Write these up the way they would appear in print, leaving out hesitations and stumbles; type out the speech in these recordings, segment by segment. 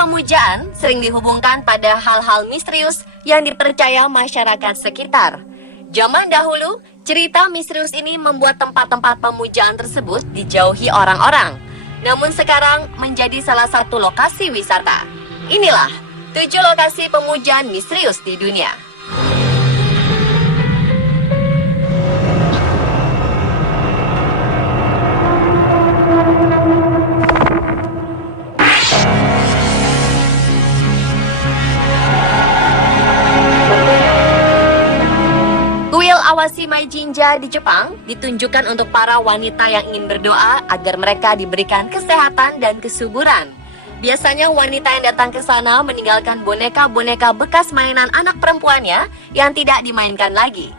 pemujaan sering dihubungkan pada hal-hal misterius yang dipercaya masyarakat sekitar. Zaman dahulu, cerita misterius ini membuat tempat-tempat pemujaan tersebut dijauhi orang-orang. Namun sekarang menjadi salah satu lokasi wisata. Inilah 7 lokasi pemujaan misterius di dunia. Kuil Awashima Jinja di Jepang ditunjukkan untuk para wanita yang ingin berdoa agar mereka diberikan kesehatan dan kesuburan. Biasanya wanita yang datang ke sana meninggalkan boneka-boneka bekas mainan anak perempuannya yang tidak dimainkan lagi.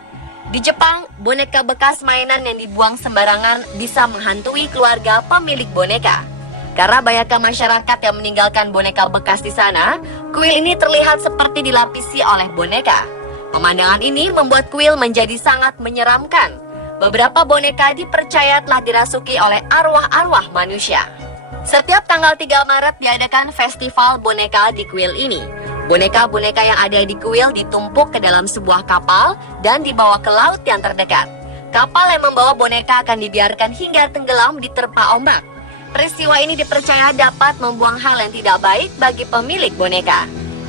Di Jepang, boneka bekas mainan yang dibuang sembarangan bisa menghantui keluarga pemilik boneka. Karena banyaknya masyarakat yang meninggalkan boneka bekas di sana, kuil ini terlihat seperti dilapisi oleh boneka. Pemandangan ini membuat kuil menjadi sangat menyeramkan. Beberapa boneka dipercaya telah dirasuki oleh arwah-arwah manusia. Setiap tanggal 3 Maret diadakan festival boneka di kuil ini. Boneka-boneka yang ada di kuil ditumpuk ke dalam sebuah kapal dan dibawa ke laut yang terdekat. Kapal yang membawa boneka akan dibiarkan hingga tenggelam diterpa ombak. Peristiwa ini dipercaya dapat membuang hal yang tidak baik bagi pemilik boneka.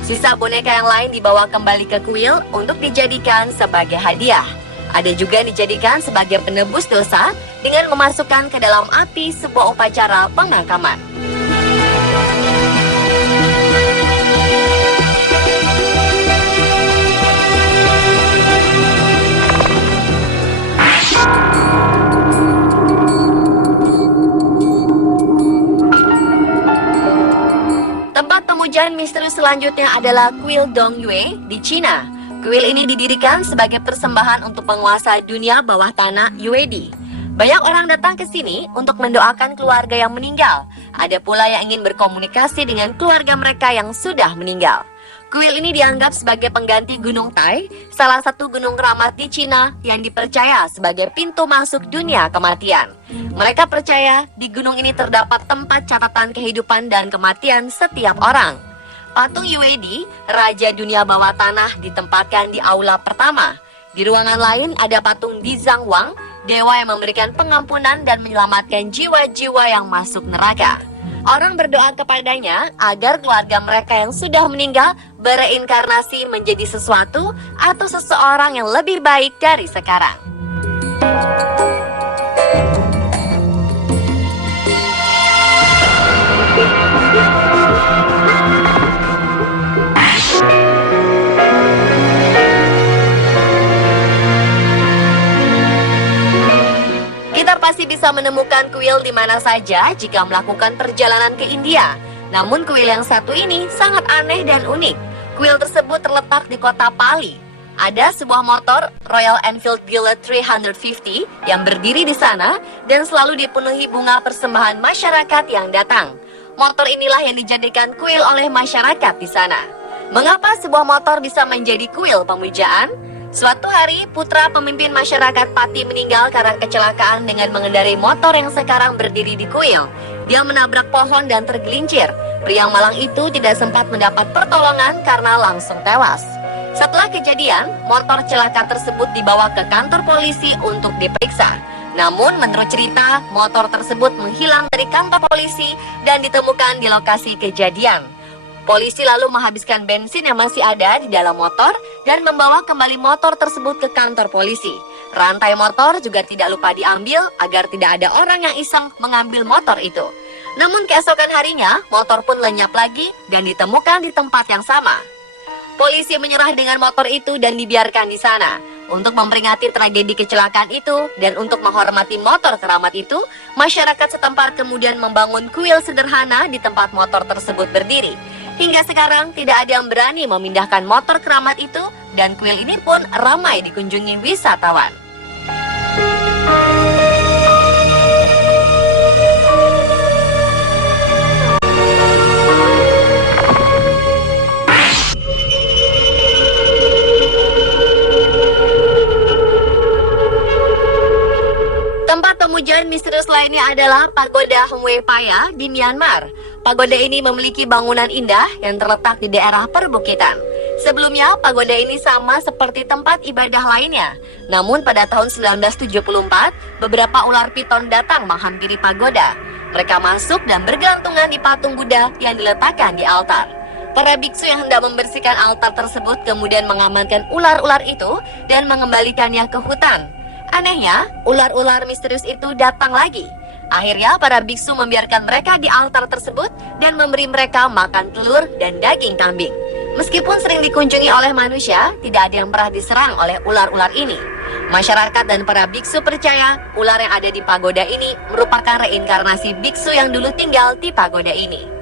Sisa boneka yang lain dibawa kembali ke kuil untuk dijadikan sebagai hadiah. Ada juga yang dijadikan sebagai penebus dosa dengan memasukkan ke dalam api sebuah upacara pemakaman. Tempat pemujaan misterius selanjutnya adalah kuil Dongyue di Cina. Kuil ini didirikan sebagai persembahan untuk penguasa dunia bawah tanah Yuedi. Banyak orang datang ke sini untuk mendoakan keluarga yang meninggal. Ada pula yang ingin berkomunikasi dengan keluarga mereka yang sudah meninggal. Kuil ini dianggap sebagai pengganti Gunung Tai, salah satu gunung keramat di Cina yang dipercaya sebagai pintu masuk dunia kematian. Mereka percaya di gunung ini terdapat tempat catatan kehidupan dan kematian setiap orang. Patung Yuedi, Raja Dunia Bawah Tanah, ditempatkan di aula pertama. Di ruangan lain ada patung Dizang Wang, dewa yang memberikan pengampunan dan menyelamatkan jiwa-jiwa yang masuk neraka. Orang berdoa kepadanya agar keluarga mereka yang sudah meninggal bereinkarnasi menjadi sesuatu atau seseorang yang lebih baik dari sekarang. Kita pasti bisa menemukan kuil di mana saja jika melakukan perjalanan ke India. Namun kuil yang satu ini sangat aneh dan unik. Kuil tersebut terletak di kota Pali. Ada sebuah motor Royal Enfield Gillette 350 yang berdiri di sana dan selalu dipenuhi bunga persembahan masyarakat yang datang. Motor inilah yang dijadikan kuil oleh masyarakat di sana. Mengapa sebuah motor bisa menjadi kuil pemujaan? Suatu hari, putra pemimpin masyarakat Pati meninggal karena kecelakaan dengan mengendarai motor yang sekarang berdiri di kuil. Dia menabrak pohon dan tergelincir. Pria yang malang itu tidak sempat mendapat pertolongan karena langsung tewas. Setelah kejadian, motor celaka tersebut dibawa ke kantor polisi untuk diperiksa. Namun, menurut cerita, motor tersebut menghilang dari kantor polisi dan ditemukan di lokasi kejadian. Polisi lalu menghabiskan bensin yang masih ada di dalam motor dan membawa kembali motor tersebut ke kantor polisi. Rantai motor juga tidak lupa diambil agar tidak ada orang yang iseng mengambil motor itu. Namun keesokan harinya, motor pun lenyap lagi dan ditemukan di tempat yang sama. Polisi menyerah dengan motor itu dan dibiarkan di sana. Untuk memperingati tragedi kecelakaan itu dan untuk menghormati motor keramat itu, masyarakat setempat kemudian membangun kuil sederhana di tempat motor tersebut berdiri. Hingga sekarang tidak ada yang berani memindahkan motor keramat itu dan kuil ini pun ramai dikunjungi wisatawan. Tempat pemujaan misterius lainnya adalah Pagoda Hongwe Paya di Myanmar. Pagoda ini memiliki bangunan indah yang terletak di daerah perbukitan. Sebelumnya, pagoda ini sama seperti tempat ibadah lainnya. Namun pada tahun 1974, beberapa ular piton datang menghampiri pagoda. Mereka masuk dan bergelantungan di patung Buddha yang diletakkan di altar. Para biksu yang hendak membersihkan altar tersebut kemudian mengamankan ular-ular itu dan mengembalikannya ke hutan. Anehnya, ular-ular misterius itu datang lagi. Akhirnya, para biksu membiarkan mereka di altar tersebut dan memberi mereka makan telur dan daging kambing. Meskipun sering dikunjungi oleh manusia, tidak ada yang pernah diserang oleh ular-ular ini. Masyarakat dan para biksu percaya ular yang ada di pagoda ini merupakan reinkarnasi biksu yang dulu tinggal di pagoda ini.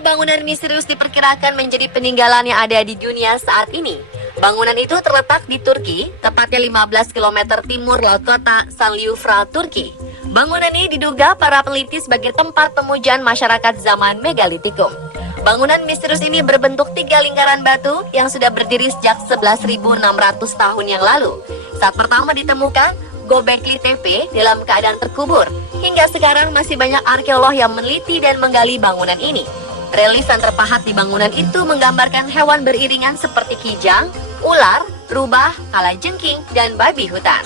Bangunan misterius diperkirakan menjadi peninggalan yang ada di dunia saat ini. Bangunan itu terletak di Turki, tepatnya 15 km timur laut kota Şanlıurfa, Turki. Bangunan ini diduga para peneliti sebagai tempat pemujaan masyarakat zaman megalitikum. Bangunan misterius ini berbentuk 3 lingkaran batu yang sudah berdiri sejak 11.600 tahun yang lalu. Saat pertama ditemukan, Göbekli Tepe dalam keadaan terkubur. Hingga sekarang masih banyak arkeolog yang meneliti dan menggali bangunan ini. Relief yang terpahat di bangunan itu menggambarkan hewan beriringan seperti kijang, ular, rubah, kalajengking, dan babi hutan.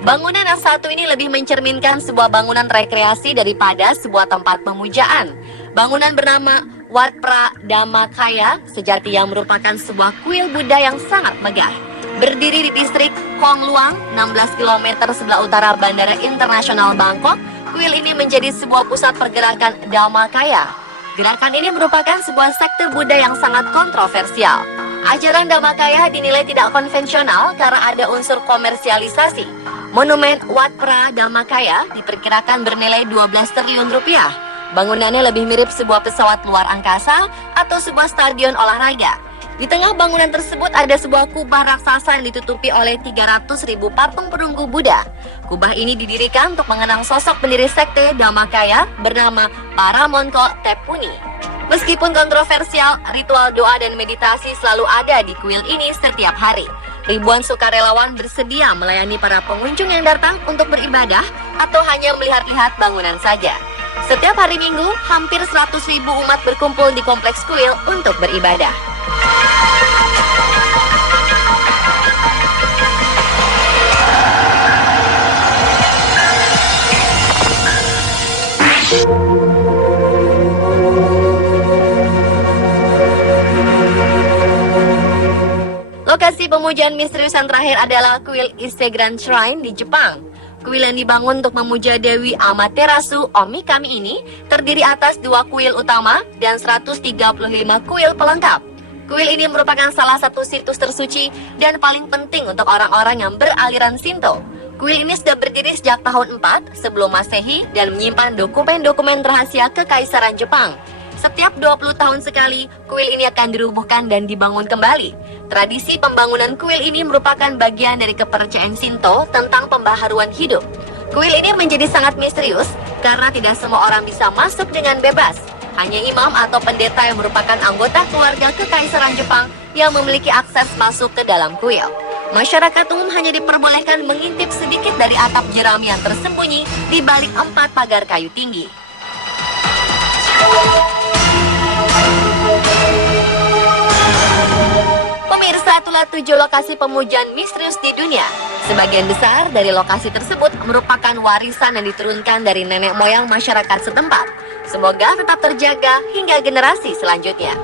Bangunan yang satu ini lebih mencerminkan sebuah bangunan rekreasi daripada sebuah tempat pemujaan. Bangunan bernama Wat Phra Dhammakaya sejati yang merupakan sebuah kuil Buddha yang sangat megah. Berdiri di distrik Khong Luang, 16 km sebelah utara Bandara Internasional Bangkok, kuil ini menjadi sebuah pusat pergerakan Dhammakaya. Gerakan ini merupakan sebuah sekte Buddha yang sangat kontroversial. Ajaran Dhammakaya dinilai tidak konvensional karena ada unsur komersialisasi. Monumen Wat Phra Dhammakaya diperkirakan bernilai 12 triliun rupiah. Bangunannya lebih mirip sebuah pesawat luar angkasa atau sebuah stadion olahraga. Di tengah bangunan tersebut ada sebuah kubah raksasa yang ditutupi oleh 300.000 patung perunggu Buddha. Kubah ini didirikan untuk mengenang sosok pendiri sekte Dhammakaya bernama Paramonko Tepmuni. Meskipun kontroversial, ritual doa dan meditasi selalu ada di kuil ini setiap hari. Ribuan sukarelawan bersedia melayani para pengunjung yang datang untuk beribadah atau hanya melihat-lihat bangunan saja. Setiap hari Minggu, hampir 100.000 umat berkumpul di kompleks kuil untuk beribadah. Lokasi pemujaan misterius yang terakhir adalah kuil Ise Grand Shrine di Jepang. Kuil yang dibangun untuk memuja Dewi Amaterasu Omikami ini terdiri atas 2 kuil utama dan 135 kuil pelengkap. Kuil ini merupakan salah satu situs tersuci dan paling penting untuk orang-orang yang beraliran Shinto. Kuil ini sudah berdiri sejak tahun 4 sebelum Masehi dan menyimpan dokumen-dokumen rahasia Kekaisaran Jepang. Setiap 20 tahun sekali, kuil ini akan dirubuhkan dan dibangun kembali. Tradisi pembangunan kuil ini merupakan bagian dari kepercayaan Shinto tentang pembaharuan hidup. Kuil ini menjadi sangat misterius karena tidak semua orang bisa masuk dengan bebas. Hanya imam atau pendeta yang merupakan anggota keluarga Kekaisaran Jepang yang memiliki akses masuk ke dalam kuil. Masyarakat umum hanya diperbolehkan mengintip sedikit dari atap jerami yang tersembunyi di balik 4 pagar kayu tinggi. Pemirsa, itulah 7 lokasi pemujaan misterius di dunia. Sebagian besar dari lokasi tersebut merupakan warisan yang diturunkan dari nenek moyang masyarakat setempat. Semoga tetap terjaga hingga generasi selanjutnya.